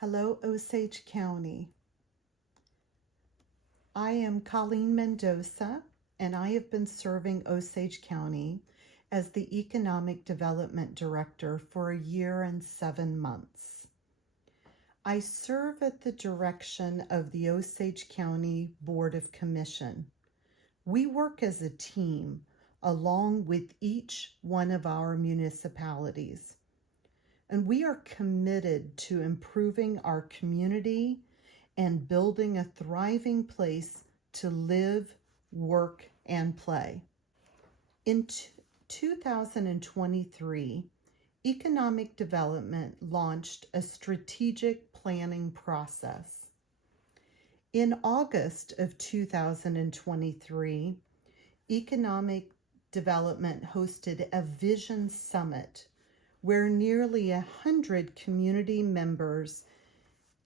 Hello, Osage County. I am Colleen Mendoza, and I have been serving Osage County as the Economic Development Director for a year and 7 months. I serve at the direction of the Osage County Board of Commission. We work as a team along with each one of our municipalities, and we are committed to improving our community and building a thriving place to live, work, and play. In 2023, Economic Development launched a strategic planning process. In August of 2023, Economic Development hosted a Vision Summit where nearly 100 community members,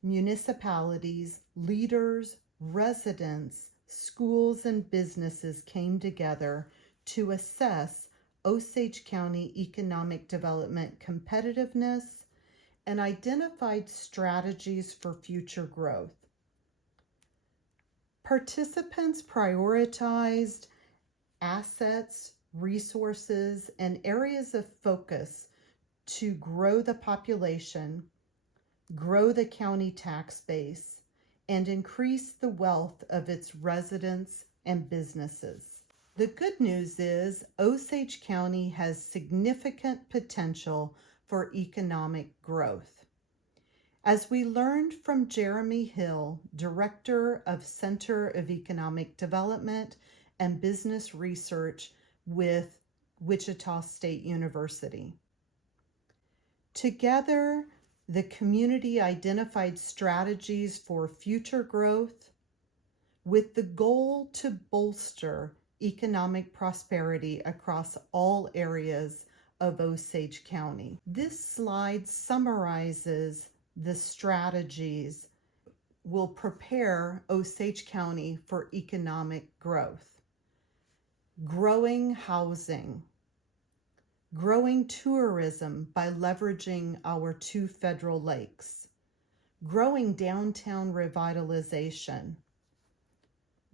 municipalities, leaders, residents, schools, and businesses came together to assess Osage County economic development competitiveness and identified strategies for future growth. Participants prioritized assets, resources, and areas of focus to grow the population, grow the county tax base, and increase the wealth of its residents and businesses. The good news is Osage County has significant potential for economic growth. As we learned from Jeremy Hill, Director of Center of Economic Development and Business Research with Wichita State University. Together, the community identified strategies for future growth with the goal to bolster economic prosperity across all areas of Osage County. This slide summarizes the strategies will prepare Osage County for economic growth. Growing housing. Growing tourism by leveraging our 2 federal lakes, growing downtown revitalization,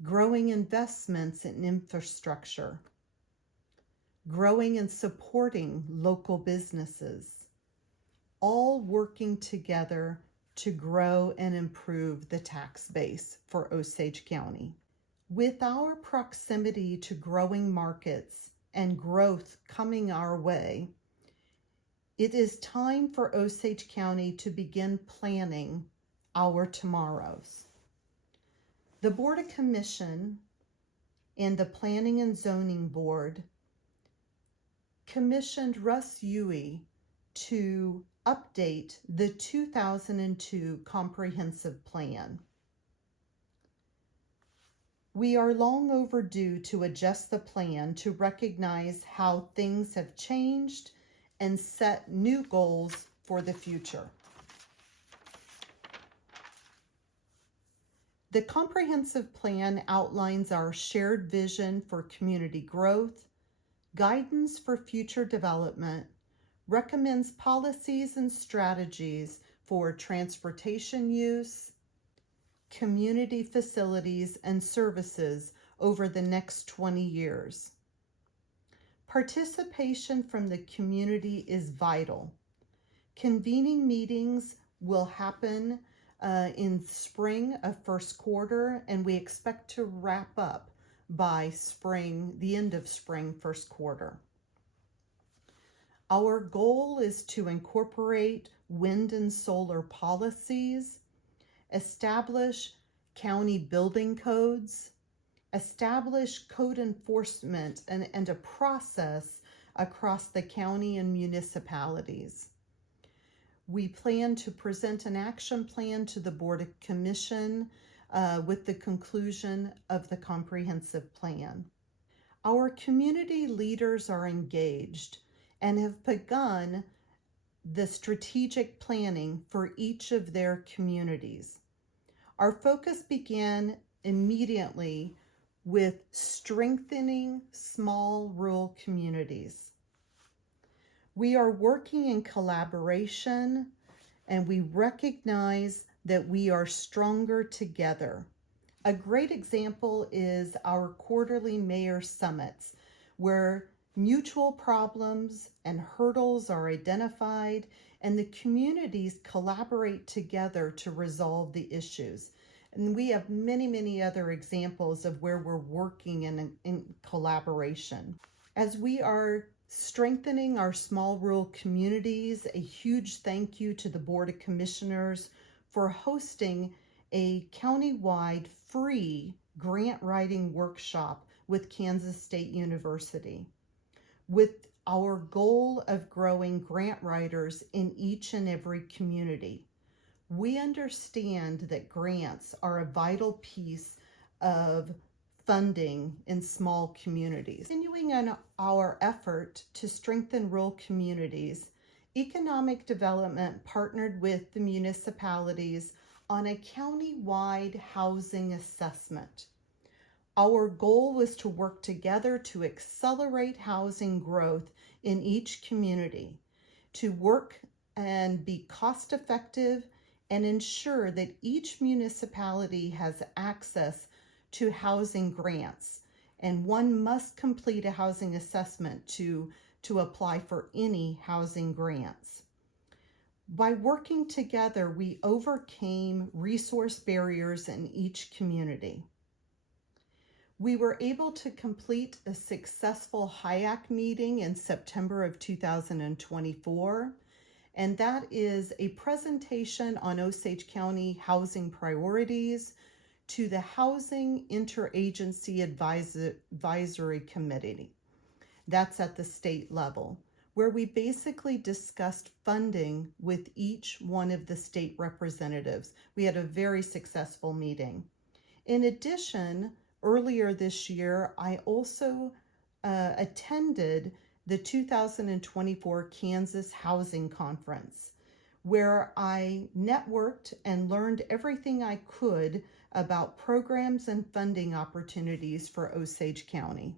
growing investments in infrastructure, growing and supporting local businesses, all working together to grow and improve the tax base for Osage County. With our proximity to growing markets and growth coming our way, it is time for Osage County to begin planning our tomorrows. The Board of Commission and the Planning and Zoning Board commissioned Russ Huey to update the 2002 Comprehensive Plan. We are long overdue to adjust the plan to recognize how things have changed and set new goals for the future. The comprehensive plan outlines our shared vision for community growth, guidance for future development, recommends policies and strategies for transportation use, community facilities and services over the next 20 years. Participation from the community is vital. Convening meetings will happen in spring of first quarter, and we expect to wrap up by spring, the end of spring, first quarter. Our goal is to incorporate wind and solar policies, establish county building codes, establish code enforcement and a process across the county and municipalities. We plan to present an action plan to the Board of Commission with the conclusion of the comprehensive plan. Our community leaders are engaged and have begun the strategic planning for each of their communities. Our focus began immediately with strengthening small rural communities. We are working in collaboration and we recognize that we are stronger together. A great example is our quarterly mayor summits, where mutual problems and hurdles are identified and the communities collaborate together to resolve the issues. And we have many, many other examples of where we're working in collaboration. As we are strengthening our small rural communities, a huge thank you to the Board of Commissioners for hosting a countywide free grant writing workshop with Kansas State University, with our goal of growing grant writers in each and every community. We understand that grants are a vital piece of funding in small communities. Continuing on our effort to strengthen rural communities, economic development partnered with the municipalities on a county-wide housing assessment. Our goal was to work together to accelerate housing growth in each community, to work and be cost-effective and ensure that each municipality has access to housing grants. And one must complete a housing assessment to apply for any housing grants. By working together, we overcame resource barriers in each community. We were able to complete a successful HIAC meeting in September of 2024, and that is a presentation on Osage County housing priorities to the Housing Interagency Advisory Committee. That's at the state level, where we basically discussed funding with each one of the state representatives. We had a very successful meeting. In addition, earlier this year, I also attended the 2024 Kansas Housing Conference, where I networked and learned everything I could about programs and funding opportunities for Osage County.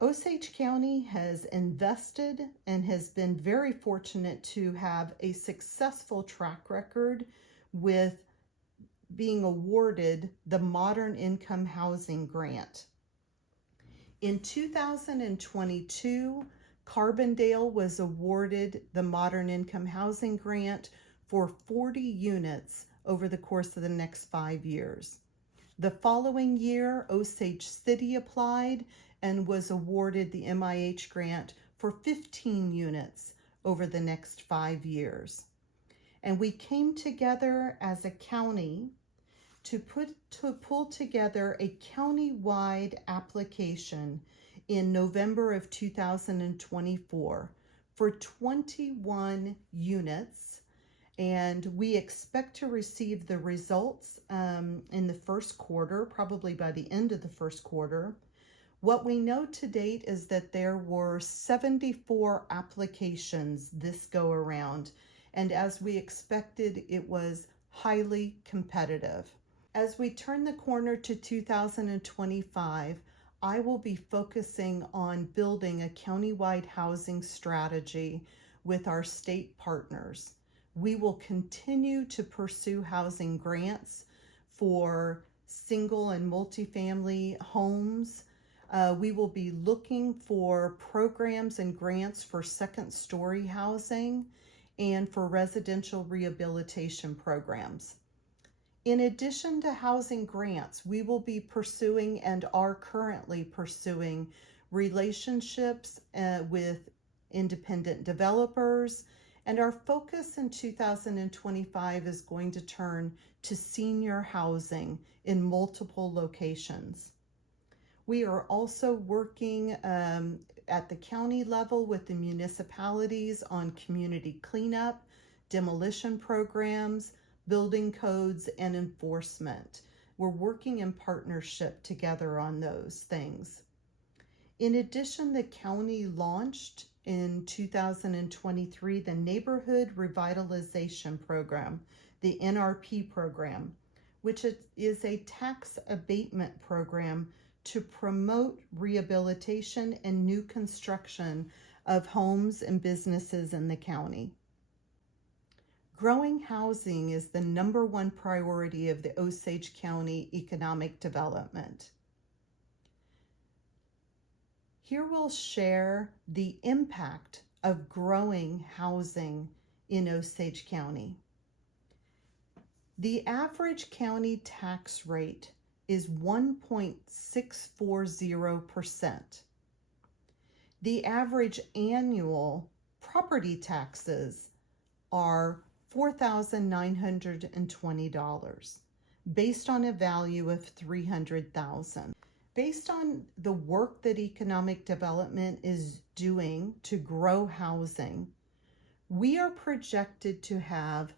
Osage County has invested and has been very fortunate to have a successful track record with being awarded the Modern Income Housing Grant. In 2022, Carbondale was awarded the Modern Income Housing Grant for 40 units over the course of the next 5 years. The following year, Osage City applied and was awarded the MIH grant for 15 units over the next 5 years. And we came together as a county to pull together a county-wide application in November of 2024 for 21 units, and we expect to receive the results in the first quarter, probably by the end of the first quarter. What we know to date is that there were 74 applications this go around, and as we expected, it was highly competitive. As we turn the corner to 2025, I will be focusing on building a countywide housing strategy with our state partners. We will continue to pursue housing grants for single and multifamily homes. We will be looking for programs and grants for second-story housing and for residential rehabilitation programs. In addition to housing grants, we will be pursuing and are currently pursuing relationships with independent developers, and our focus in 2025 is going to turn to senior housing in multiple locations. We are also working at the county level with the municipalities on community cleanup, demolition programs, building codes, and enforcement. We're working in partnership together on those things. In addition, the county launched in 2023 the Neighborhood Revitalization Program, the NRP program, which is a tax abatement program to promote rehabilitation and new construction of homes and businesses in the county. Growing housing is the #1 priority of the Osage County economic development. Here we'll share the impact of growing housing in Osage County. The average county tax rate is 1.640%. The average annual property taxes are $4,920 based on a value of $300,000. Based on the work that economic development is doing to grow housing, we are projected to have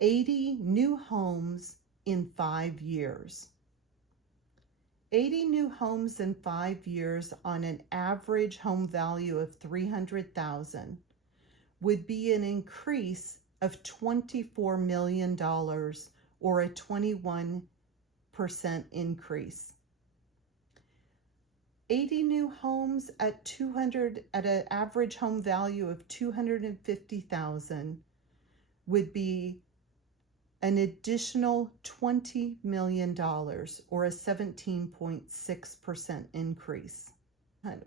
80 new homes in 5 years. 80 new homes in 5 years on an average home value of $300,000 would be an increase of $24 million, or a 21% increase. 80 new homes at an average home value of $250,000 would be an additional $20 million, or a 17.6% increase.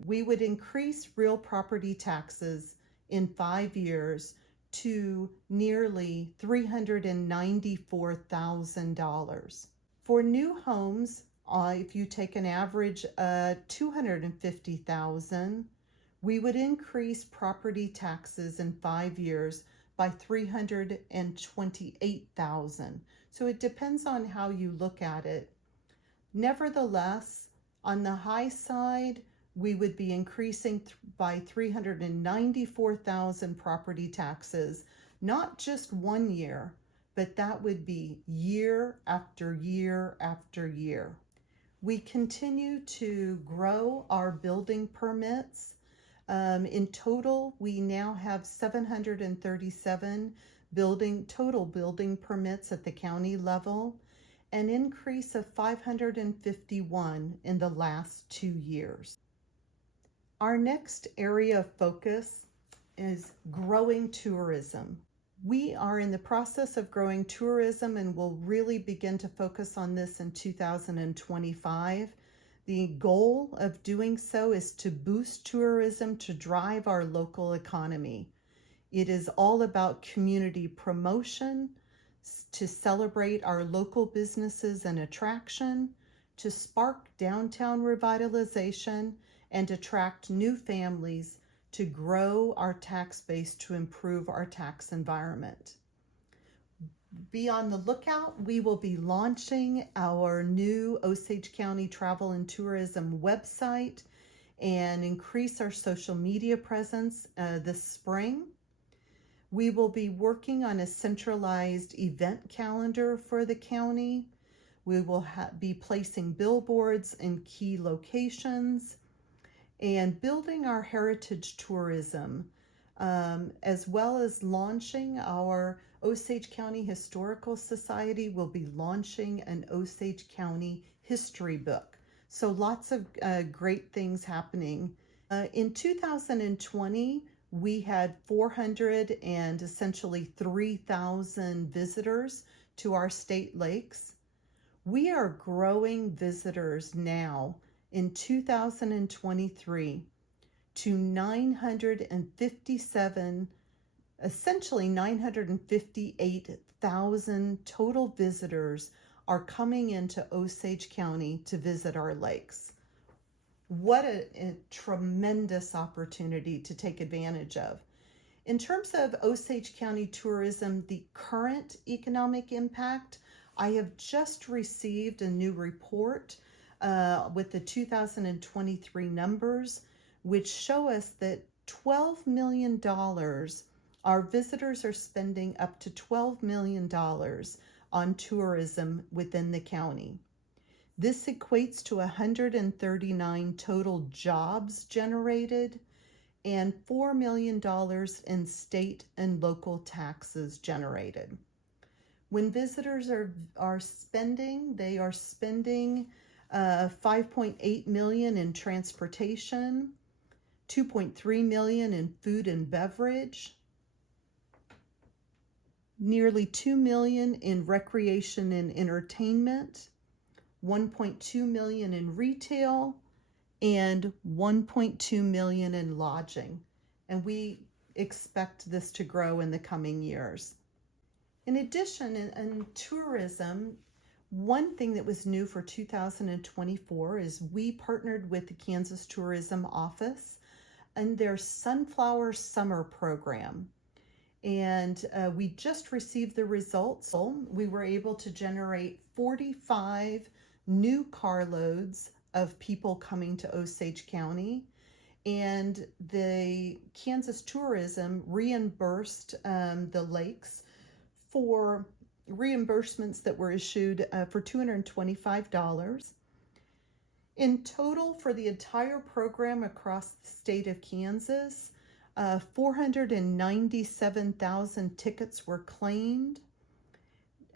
We would increase real property taxes in 5 years to nearly $394,000. For new homes, if you take an average $250,000, we would increase property taxes in 5 years by $328,000. So it depends on how you look at it. Nevertheless, on the high side, we would be increasing by $394,000 property taxes, not just 1 year, but that would be year after year after year. We continue to grow our building permits. In total, we now have 737 total building permits at the county level, an increase of 551 in the last 2 years. Our next area of focus is growing tourism. We are in the process of growing tourism and will really begin to focus on this in 2025. The goal of doing so is to boost tourism to drive our local economy. It is all about community promotion, to celebrate our local businesses and attraction, to spark downtown revitalization, and attract new families to grow our tax base to improve our tax environment. Be on the lookout. We will be launching our new Osage County Travel and Tourism website and increase our social media presence this spring. We will be working on a centralized event calendar for the county. We will be placing billboards in key locations and building our heritage tourism, as well as launching our Osage County Historical Society will be launching an Osage County history book. So lots of great things happening. In 2020, we had 400 and essentially 3,000 visitors to our state lakes. We are growing visitors now in 2023 to 957, essentially 958,000 total visitors are coming into Osage County to visit our lakes. What a tremendous opportunity to take advantage of. In terms of Osage County tourism, the current economic impact, I have just received a new report with the 2023 numbers, which show us that $12 million, our visitors are spending up to $12 million on tourism within the county. This equates to 139 total jobs generated and $4 million in state and local taxes generated. When visitors are spending, they are spending $5.8 million in transportation, $2.3 million in food and beverage, nearly $2 million in recreation and entertainment, $1.2 million in retail, and $1.2 million in lodging. And we expect this to grow in the coming years. In addition, in tourism, one thing that was new for 2024 is we partnered with the Kansas Tourism Office and their Sunflower Summer Program. And we just received the results. We were able to generate 45 new carloads of people coming to Osage County. And the Kansas Tourism reimbursed the lakes for reimbursements that were issued for $225. In total, for the entire program across the state of Kansas, 497,000 tickets were claimed,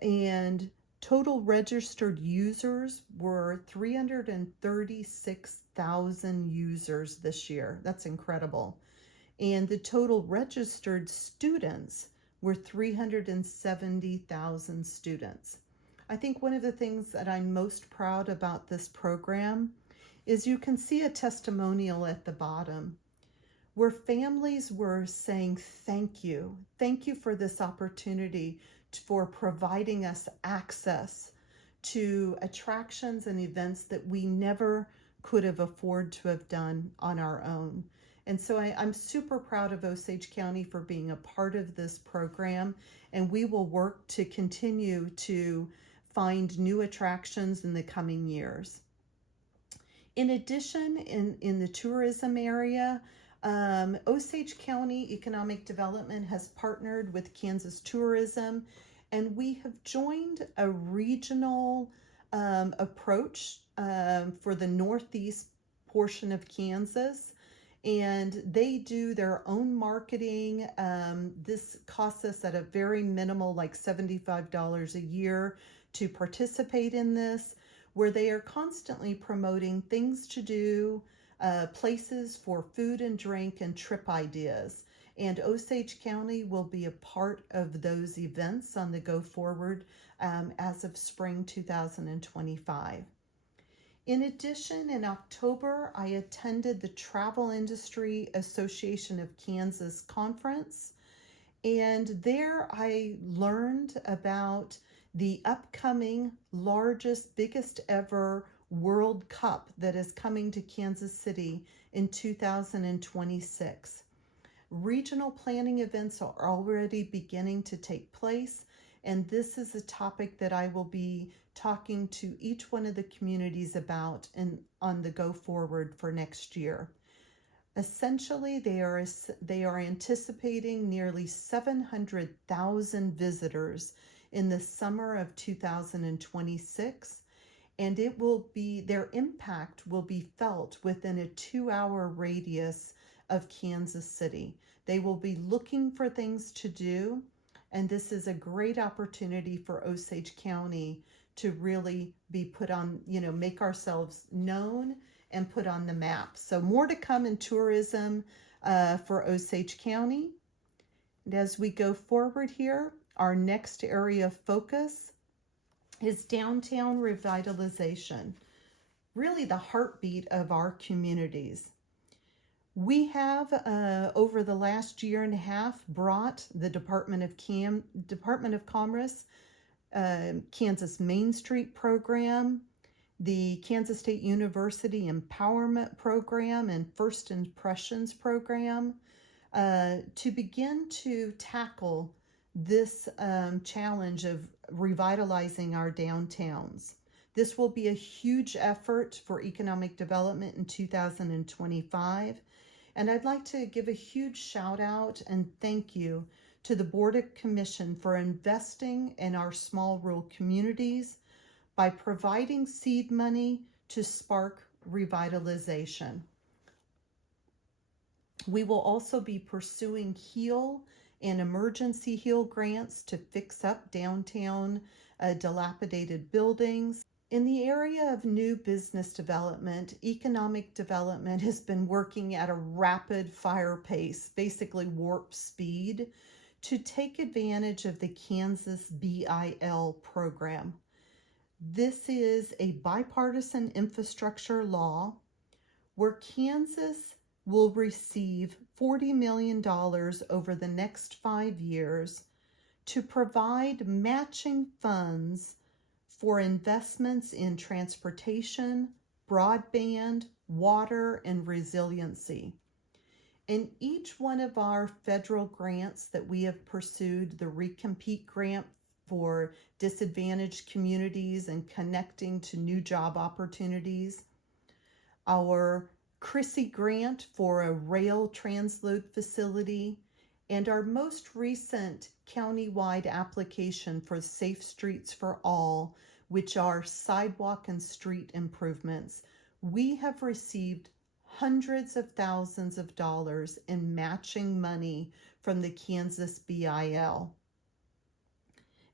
and total registered users were 336,000 users this year. That's incredible. And the total registered students were 370,000 students. I think one of the things that I'm most proud about this program is you can see a testimonial at the bottom where families were saying, thank you for this opportunity for providing us access to attractions and events that we never could have afforded to have done on our own. And so I'm super proud of Osage County for being a part of this program, and we will work to continue to find new attractions in the coming years. In addition, in the tourism area, Osage County Economic Development has partnered with Kansas Tourism, and we have joined a regional approach for the northeast portion of Kansas. And they do their own marketing. This costs us at a very minimal, like $75 a year to participate in this, where they are constantly promoting things to do, places for food and drink, and trip ideas. And Osage County will be a part of those events on the go forward as of spring 2025. In addition, in October, I attended the Travel Industry Association of Kansas conference, and there I learned about the upcoming largest, biggest ever World Cup that is coming to Kansas City in 2026. Regional planning events are already beginning to take place, and this is a topic that I will be talking to each one of the communities about and on the go forward for next year. Essentially, they are anticipating nearly 700,000 visitors in the summer of 2026, and their impact will be felt within a 2-hour radius of Kansas City. They will be looking for things to do, and this is a great opportunity for Osage County to really be put on, make ourselves known and put on the map. So more to come in tourism for Osage County. And as we go forward here, our next area of focus is downtown revitalization, really the heartbeat of our communities. We have, over the last year and a half, brought the Department of Commerce, Kansas Main Street Program, the Kansas State University Empowerment Program, and First Impressions Program to begin to tackle this challenge of revitalizing our downtowns. This will be a huge effort for economic development in 2025. And I'd like to give a huge shout out and thank you to the Board of Commission for investing in our small rural communities by providing seed money to spark revitalization. We will also be pursuing HEAL and emergency HEAL grants to fix up downtown dilapidated buildings. In the area of new business development, economic development has been working at a rapid fire pace, basically warp speed, to take advantage of the Kansas BIL program. This is a bipartisan infrastructure law where Kansas will receive $40 million over the next 5 years to provide matching funds for investments in transportation, broadband, water, and resiliency. In each one of our federal grants that we have pursued, the Recompete grant for disadvantaged communities and connecting to new job opportunities, our Chrissy grant for a rail transload facility, and our most recent countywide application for Safe Streets for All, which are sidewalk and street improvements, we have received hundreds of thousands of dollars in matching money from the Kansas BIL.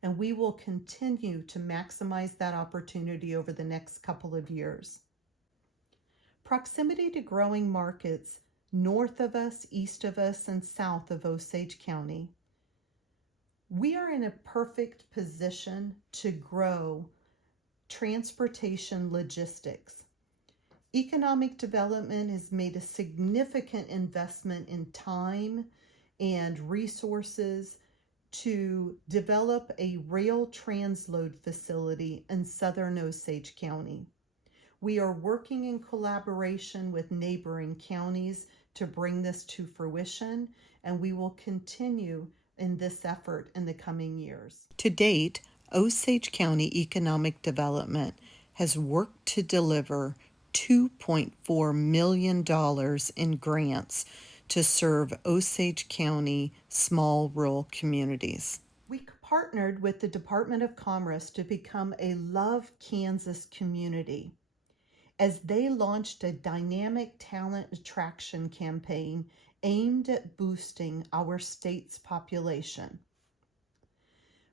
And we will continue to maximize that opportunity over the next couple of years. Proximity to growing markets north of us, east of us, and south of Osage County. We are in a perfect position to grow transportation logistics. Economic development has made a significant investment in time and resources to develop a rail transload facility in southern Osage County. We are working in collaboration with neighboring counties to bring this to fruition, and we will continue in this effort in the coming years. To date, Osage County Economic Development has worked to deliver $2.4 million in grants to serve Osage County small rural communities. We partnered with the Department of Commerce to become a Love Kansas community as they launched a dynamic talent attraction campaign aimed at boosting our state's population.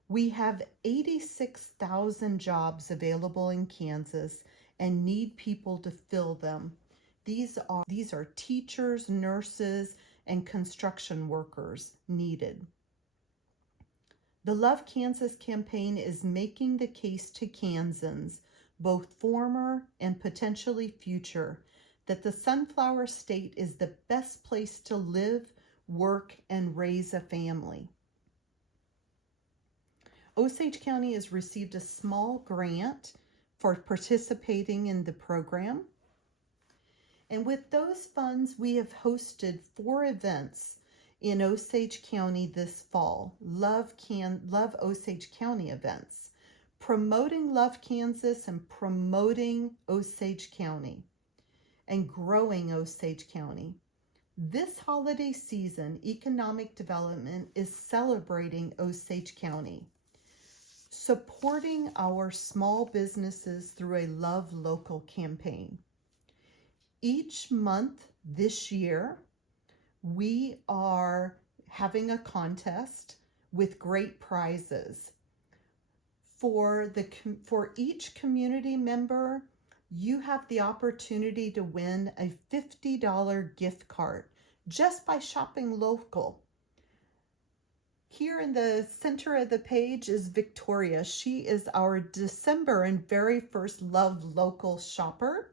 We have 86,000 jobs available in Kansas and need people to fill them. These are teachers, nurses, and construction workers needed. The Love Kansas campaign is making the case to Kansans, both former and potentially future, that the Sunflower State is the best place to live, work, and raise a family. Osage County has received a small grant for participating in the program. And with those funds, we have hosted 4 events in Osage County this fall, Love Osage County events, promoting Love Kansas and promoting Osage County and growing Osage County. This holiday season, economic development is celebrating Osage County, supporting our small businesses through a Love Local campaign. Each month this year, we are having a contest with great prizes. For each community member, you have the opportunity to win a $50 gift card just by shopping local. Here in the center of the page is Victoria. She is our December and very first Love Local shopper.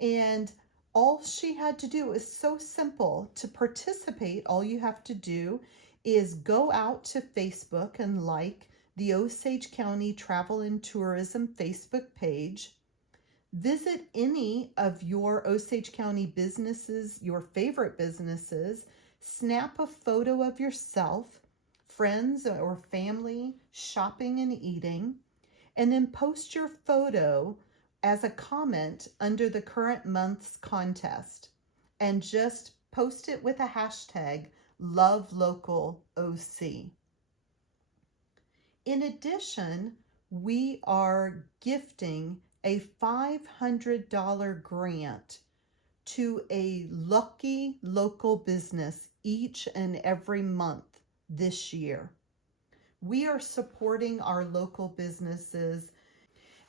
And all she had to do is so simple. To participate, all you have to do is go out to Facebook and like the Osage County Travel and Tourism Facebook page. Visit any of your Osage County businesses, your favorite businesses. Snap a photo of yourself, friends or family, shopping and eating, and then post your photo as a comment under the current month's contest. And just post it with a hashtag LoveLocalOC. In addition, we are gifting a $500 grant to a lucky local business each and every month this year. We are supporting our local businesses,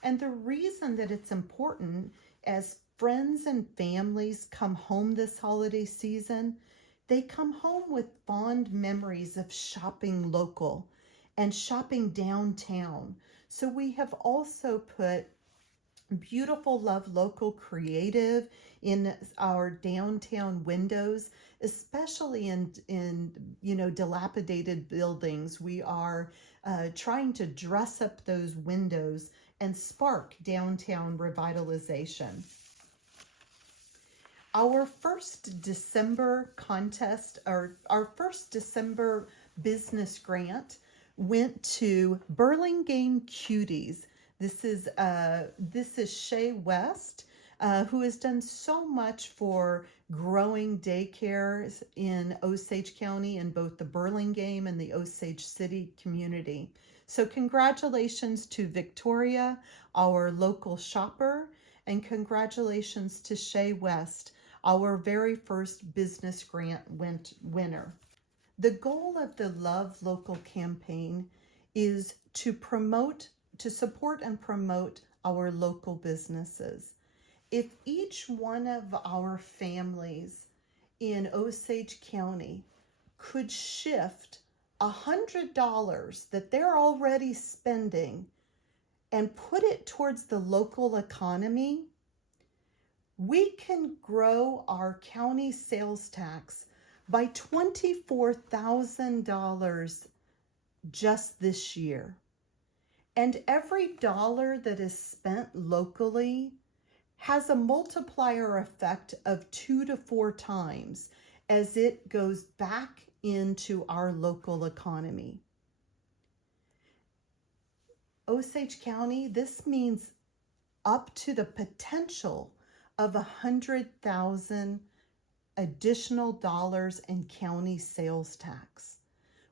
and the reason that it's important as friends and families come home this holiday season, They come home with fond memories of shopping local and shopping downtown. So we have also put beautiful Love Local creative in our downtown windows, especially in dilapidated buildings. We are trying to dress up those windows and spark downtown revitalization. Our first December contest, or our first December business grant, went to Burlingame Cuties. This is Shay West, who has done so much for growing daycares in Osage County in both the Burlingame and the Osage City community. So congratulations to Victoria, our local shopper, and congratulations to Shay West, our very first business grant winner. The goal of the Love Local campaign is to support and promote our local businesses. If each one of our families in Osage County could shift $100 that they're already spending and put it towards the local economy, we can grow our county sales tax by $24,000 just this year. And every dollar that is spent locally has a multiplier effect of 2 to 4 times as it goes back into our local economy. Osage County, this means up to the potential of $100,000 additional dollars in county sales tax.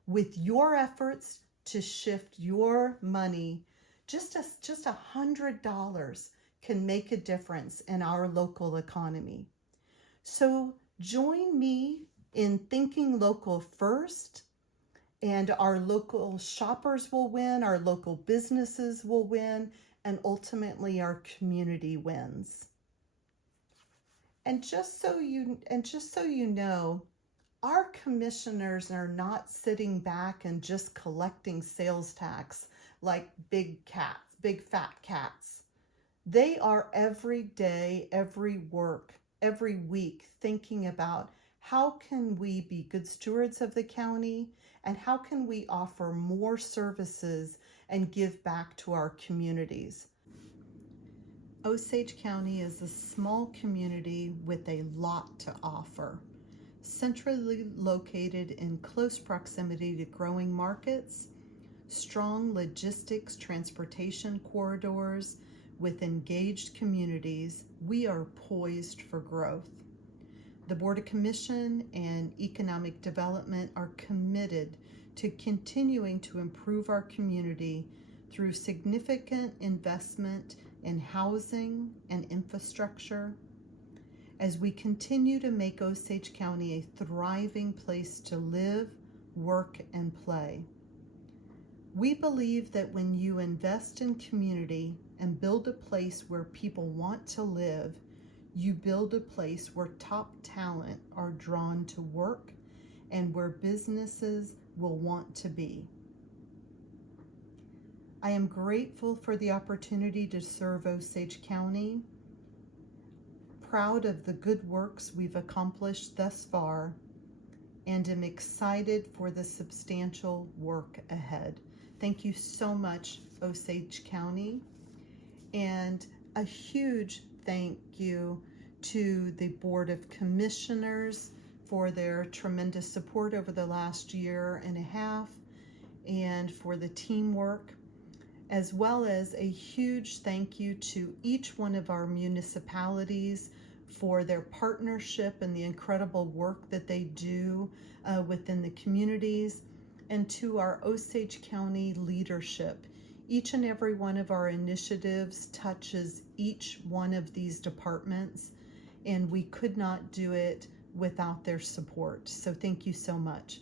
With your efforts to shift your money, just $100 can make a difference in our local economy. So join me in thinking local first, and our local shoppers will win, our local businesses will win, and ultimately our community wins. And just so you know, our commissioners are not sitting back and just collecting sales tax like big fat cats. They are every day, every week thinking about how can we be good stewards of the county and how can we offer more services and give back to our communities. Osage County is a small community with a lot to offer. Centrally located in close proximity to growing markets, strong logistics transportation corridors with engaged communities, we are poised for growth. The Board of Commission and Economic Development are committed to continuing to improve our community through significant investment in housing and infrastructure, as we continue to make Osage County a thriving place to live, work, and play. We believe that when you invest in community and build a place where people want to live, you build a place where top talent are drawn to work and where businesses will want to be. I am grateful for the opportunity to serve Osage County, proud of the good works we've accomplished thus far, and am excited for the substantial work ahead. Thank you so much, Osage County, and a huge thank you to the Board of Commissioners for their tremendous support over the last year and a half, and for the teamwork, as well as a huge thank you to each one of our municipalities for their partnership and the incredible work that they do within the communities, and to our Osage County leadership. Each and every one of our initiatives touches each one of these departments, and we could not do it without their support. So thank you so much.